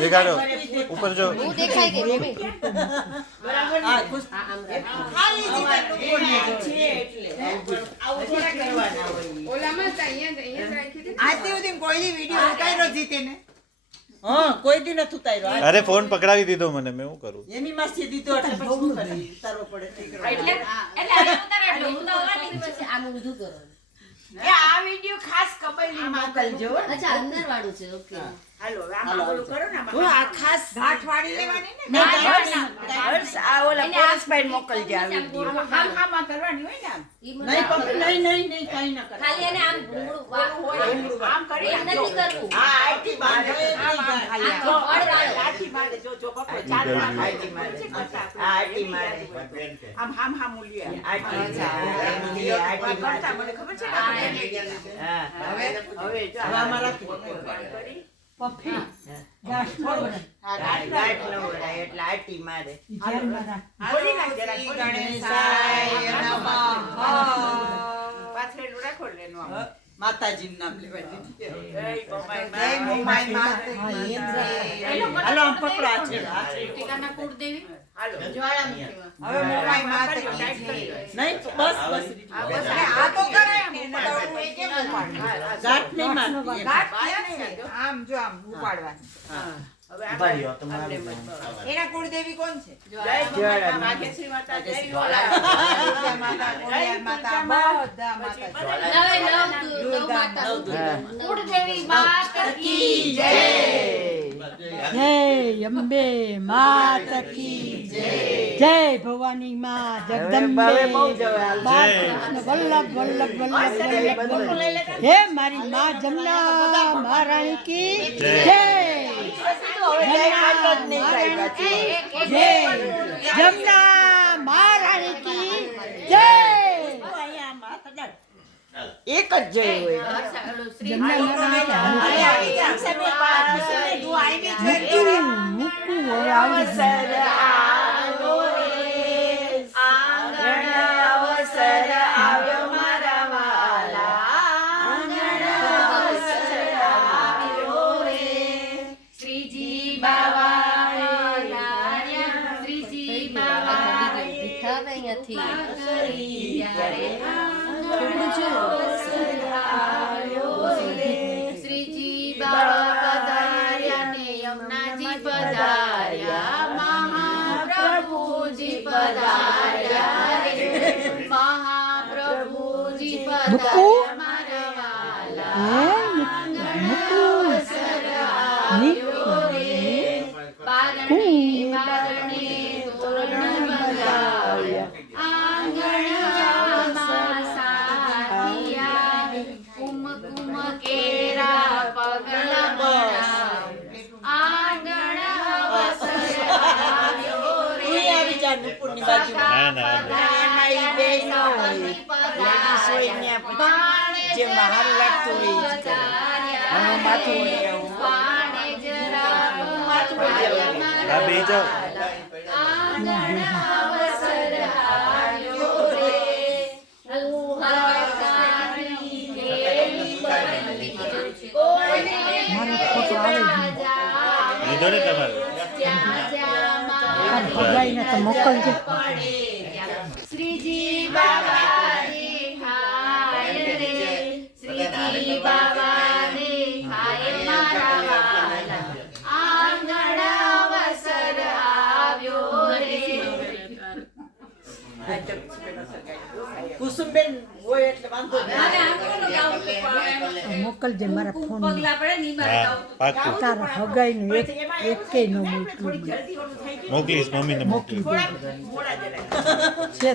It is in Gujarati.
દેખાડો ઉપર જો દેખાય કે બરાબર ખાલી ઓલામાં અહીંયા રાખી દે આતે ઉદિન કોઈ વિડિયો ઉતાર્યો જીતે ને હા કોઈ દી નથી ઉતાર્યો અરે ફોન પકડાવી દીધો મને મેં શું કરું એની માસી દીધો એટલે પછી શું કરે ઉતારવો પડે એટલે ઉતારે એટલે ઉતારવાની પછી આમ ઊંધું કરો એ આ વિડિયો ખાસ કબઈલી મોકલજો અચ્છા અંદર વાળું છે ઓકે હાલો આમાં બોલું કરો ને હું આ ખાસ ઘાટ વાળી લેવાની ને હર્ષ આ ઓલા પોલીસ ભાઈ મોકલજે આ વિડિયો આમાં કરવાની હોય ને આમ નહીં કાઈ ના કરે ખાલી એને આમ ભૂંગળું આમ કરી એમ નથી કરવું આ આઈટી બાંધો ખાલી આટી મારે જો પકડો ચાલ આઈટી મારે આઈટી મારે આમ મૂલ્ય આઈટી કરતા મને ખબર છે હા હવે જો અમારા કરી પફી ગાશ થોડો ગાઠ ન વળાય એટલે આઈટી મારે બોલી નાખ જરા ગણેશાય નમઃ પાછળનું રાખો લેનો આમ માતાજીનું નામ લેવા દીધી જય બોમાઈ માતાજી હાલો આમ પકડો આ છે ટીકાના કુળદેવી હાલો જ્વાળામુખીમાં હવે મોમાઈ માતાજી નહીં બસ આ તો કરાય આમ ઉપાડવાનું એ કેમ ઉપાડવાનું ગાંઠ નહીં મારતી ઘાટ ક્યાં છે આમ જો આમ ઉપાડવાનું હવે એના કુળદેવી કોણ છે જય જ્વાળા નાગેશ્વરી માતા જય જ્વાળા માતા કોળિયાર માતા બધા માતા નવ માતા કુળદેવી માતા કી જય જય અંબે માત કી જય ભવાની માં જગદંબે બાલકૃષ્ણ વલ્લભ વલ્લભ વલ્લભ વલ્લભ હે મારી માં જમના મહારાણી કી જય જમના મહારાણી કી જય એક જ જય હોય જમના મૂકવું હોય અવસર આવ્યો રે આંગણ અવસર આવ્યો મારા વાલા આંગણ અવસર આવ્યો રે શ્રીજી બાવા શ્રીજી બાવા દેખાવે અહીંયાથી શ્રીજી બાવા પધાર્યા ને યમુનાજી પધાર્યા મહાપ્રભુજી પધાર્યા રે મહાપ્રભુજી પધાર્યા મારા વાલા તોરણ બંધાવ્યા આંગણમાં સાથિયા કુમ કેરા પગલા બનાવ આંગણ અવસર આવ્યો રે આવી જા નુપુરની બાજુમાં નાઈ બેનો લેડીઝ હોય ને પછી જે મહાન લાગતું હોય એ જ કરે હવે માથું હોય એવું આ બે જાઓ આંગણ અવસર આવ્યો રે લીધો ને તમારે ભગાઈને તો મોકલજો શ્રીજી બાબા દેખાય રે શ્રીજી બાબા દેખાય મારા વાલા આંગણ અવસર આવ્યો રે કુસુમબેન હોય એટલે વાંધો મોકલજે મારા ફોન હા પાક્કું તારા હગાઈનું એકે ન મોકલું મોકલીશ મમ્મીને મોકલીશ છે